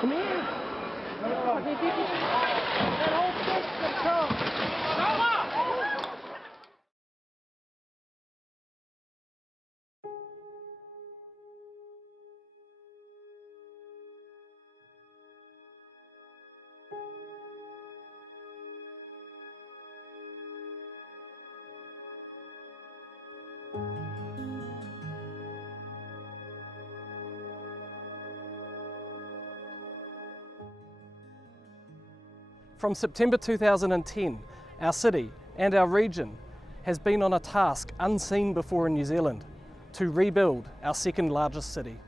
Come here. That whole thing's gonna come. From September 2010, our city and our region has been on a task unseen before in New Zealand to rebuild our second largest city.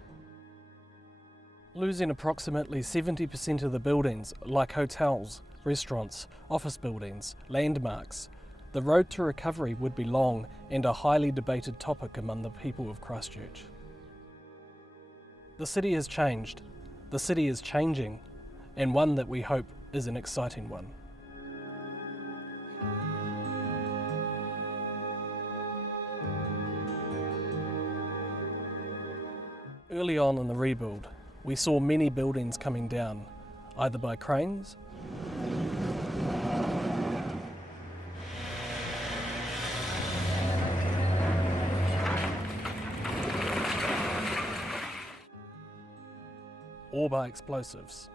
Losing approximately 70% of the buildings like hotels, restaurants, office buildings, landmarks, the road to recovery would be long and a highly debated topic among the people of Christchurch. The city has changed, the city is changing, and one that we hope is an exciting one. Early on in the rebuild, we saw many buildings coming down, either by cranes or by explosives.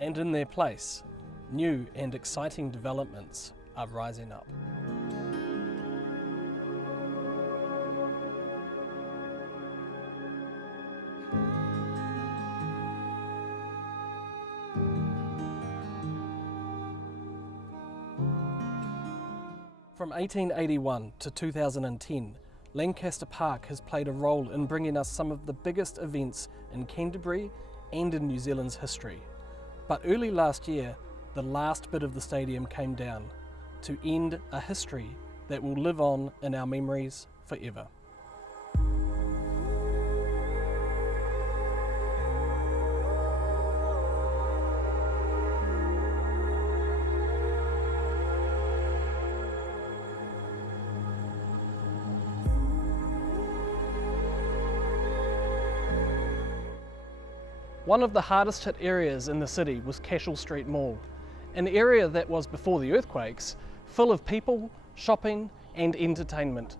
And in their place, new and exciting developments are rising up. From 1881 to 2010, Lancaster Park has played a role in bringing us some of the biggest events in Canterbury and in New Zealand's history. But early last year, the last bit of the stadium came down to end a history that will live on in our memories forever. One of the hardest hit areas in the city was Cashel Street Mall, an area that was, before the earthquakes, full of people, shopping and entertainment.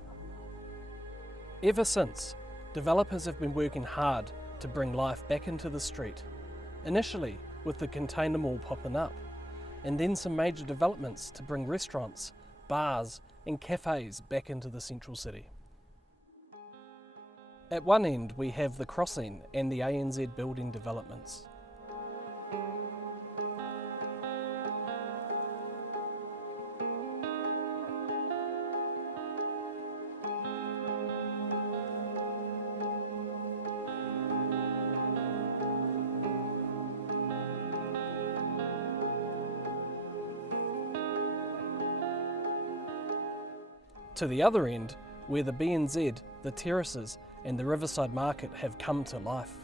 Ever since, developers have been working hard to bring life back into the street, initially with the container mall popping up, and then some major developments to bring restaurants, bars and cafes back into the central city. At one end we have the crossing and the ANZ building developments. To the other end, where the BNZ, the terraces and the Riverside Market have come to life.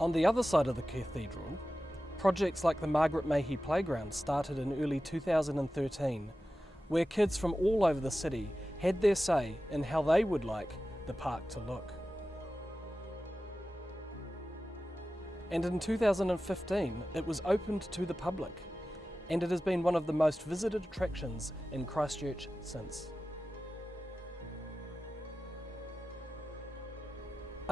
On the other side of the cathedral, projects like the Margaret Playground started in early 2013, where kids from all over the city had their say in how they would like the park to look. And in 2015, it was opened to the public, and it has been one of the most visited attractions in Christchurch since.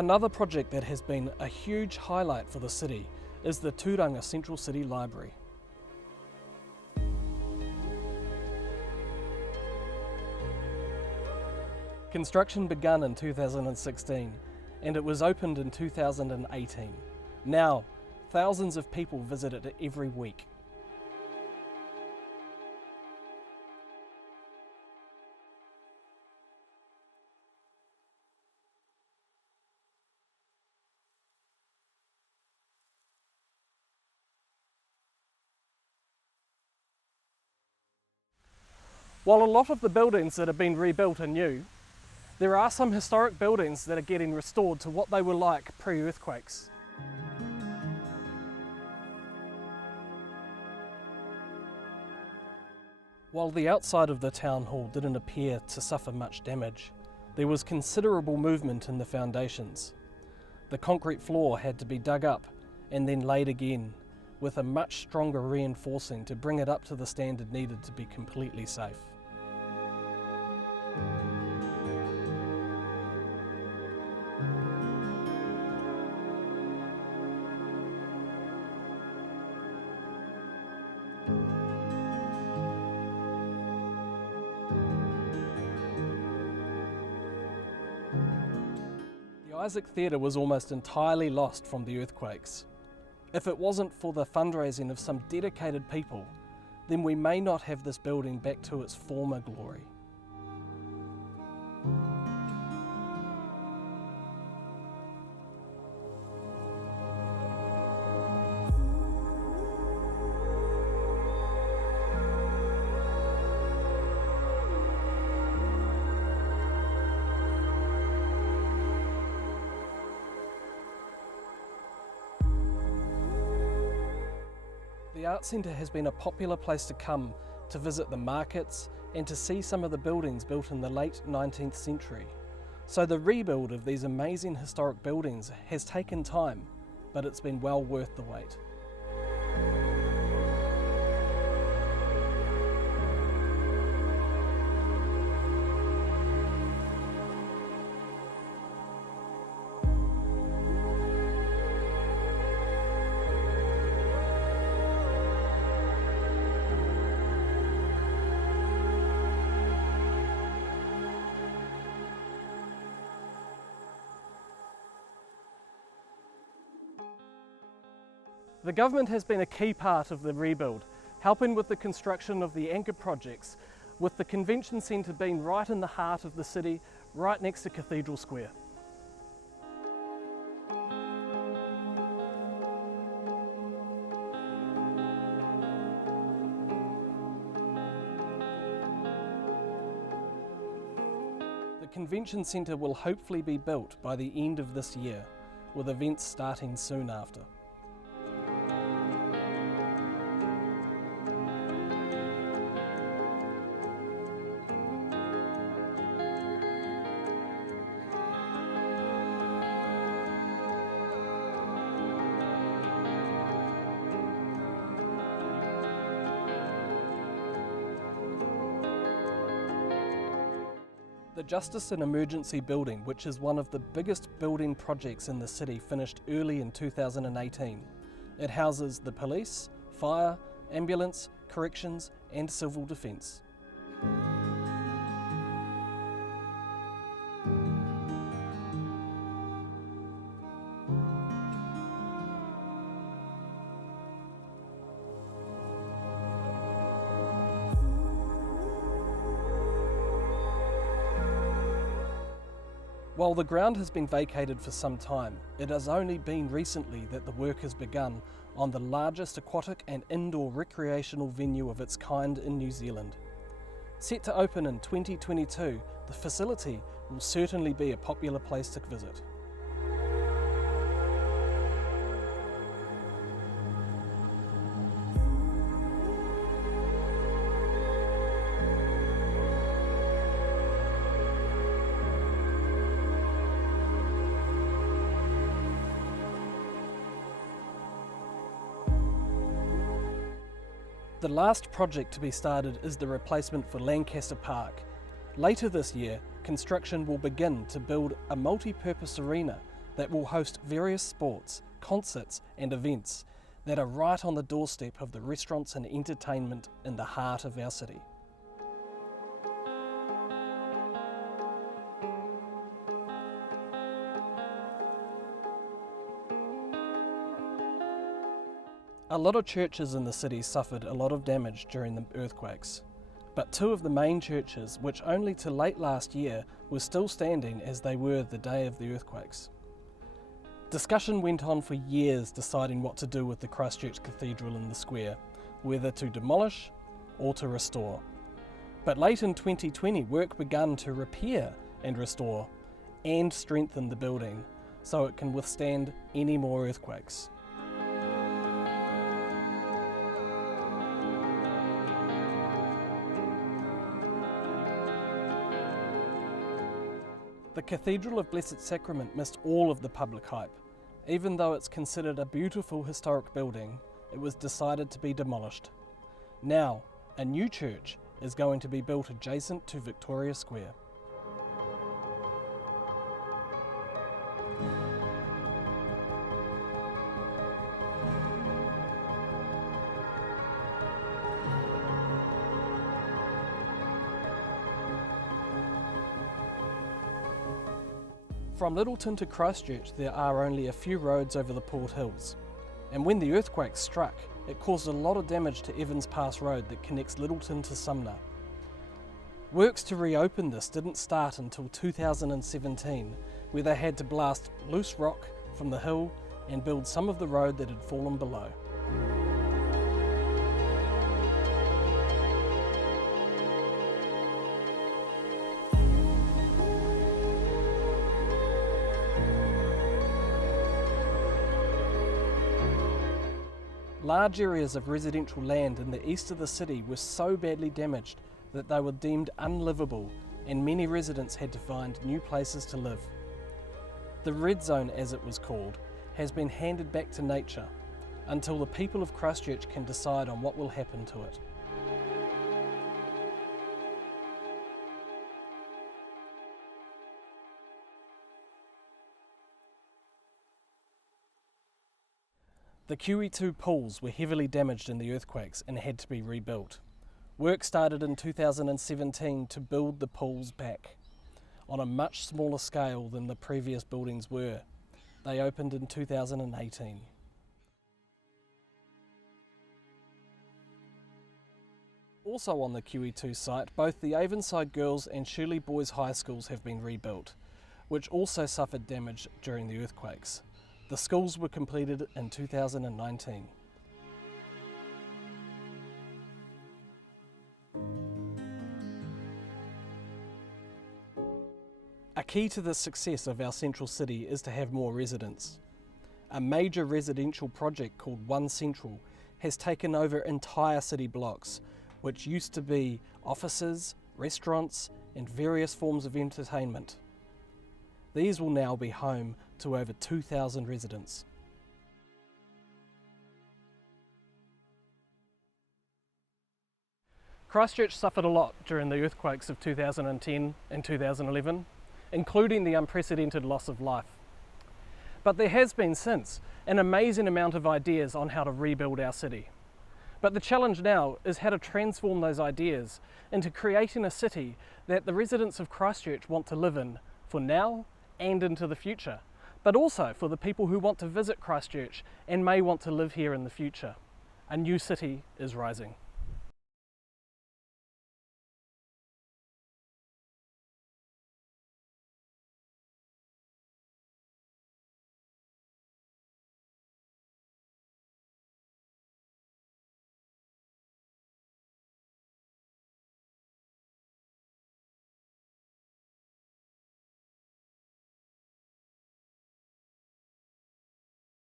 Another project that has been a huge highlight for the city is the Turangi Central City Library. Construction began in 2016 and it was opened in 2018. Now, thousands of people visit it every week. While a lot of the buildings that have been rebuilt are new, there are some historic buildings that are getting restored to what they were like pre-earthquakes. While the outside of the town hall didn't appear to suffer much damage, there was considerable movement in the foundations. The concrete floor had to be dug up and then laid again, with a much stronger reinforcing to bring it up to the standard needed to be completely safe. The Isaac Theatre was almost entirely lost from the earthquakes. If it wasn't for the fundraising of some dedicated people, then we may not have this building back to its former glory. The Art Centre has been a popular place to come to visit the markets and to see some of the buildings built in the late 19th century. So the rebuild of these amazing historic buildings has taken time, but it's been well worth the wait. The government has been a key part of the rebuild, helping with the construction of the anchor projects, with the convention centre being right in the heart of the city, right next to Cathedral Square. The convention centre will hopefully be built by the end of this year, with events starting soon after. The Justice and Emergency Building, which is one of the biggest building projects in the city, finished early in 2018. It houses the police, fire, ambulance, corrections and civil defence. While the ground has been vacated for some time, it has only been recently that the work has begun on the largest aquatic and indoor recreational venue of its kind in New Zealand. Set to open in 2022, the facility will certainly be a popular place to visit. The last project to be started is the replacement for Lancaster Park. Later this year, construction will begin to build a multi-purpose arena that will host various sports, concerts and events that are right on the doorstep of the restaurants and entertainment in the heart of our city. A lot of churches in the city suffered a lot of damage during the earthquakes, but two of the main churches, which only till late last year were still standing as they were the day of the earthquakes. Discussion went on for years deciding what to do with the Christchurch Cathedral in the square, whether to demolish or to restore. But late in 2020 work began to repair and restore and strengthen the building so it can withstand any more earthquakes. The Cathedral of Blessed Sacrament missed all of the public hype. Even though it's considered a beautiful historic building, it was decided to be demolished. Now, a new church is going to be built adjacent to Victoria Square. From Littleton to Christchurch there are only a few roads over the Port Hills, and when the earthquake struck it caused a lot of damage to Evans Pass Road that connects Littleton to Sumner. Works to reopen this didn't start until 2017, where they had to blast loose rock from the hill and build some of the road that had fallen below. Large areas of residential land in the east of the city were so badly damaged that they were deemed unlivable and many residents had to find new places to live. The red zone, as it was called, has been handed back to nature until the people of Christchurch can decide on what will happen to it. The QE2 pools were heavily damaged in the earthquakes and had to be rebuilt. Work started in 2017 to build the pools back, on a much smaller scale than the previous buildings were. They opened in 2018. Also on the QE2 site, both the Avonside Girls and Shirley Boys High Schools have been rebuilt, which also suffered damage during the earthquakes. The schools were completed in 2019. A key to the success of our central city is to have more residents. A major residential project called One Central has taken over entire city blocks, which used to be offices, restaurants, and various forms of entertainment. These will now be home to over 2,000 residents. Christchurch suffered a lot during the earthquakes of 2010 and 2011, including the unprecedented loss of life. But there has been since an amazing amount of ideas on how to rebuild our city. But the challenge now is how to transform those ideas into creating a city that the residents of Christchurch want to live in for now and into the future, but also for the people who want to visit Christchurch and may want to live here in the future. A new city is rising.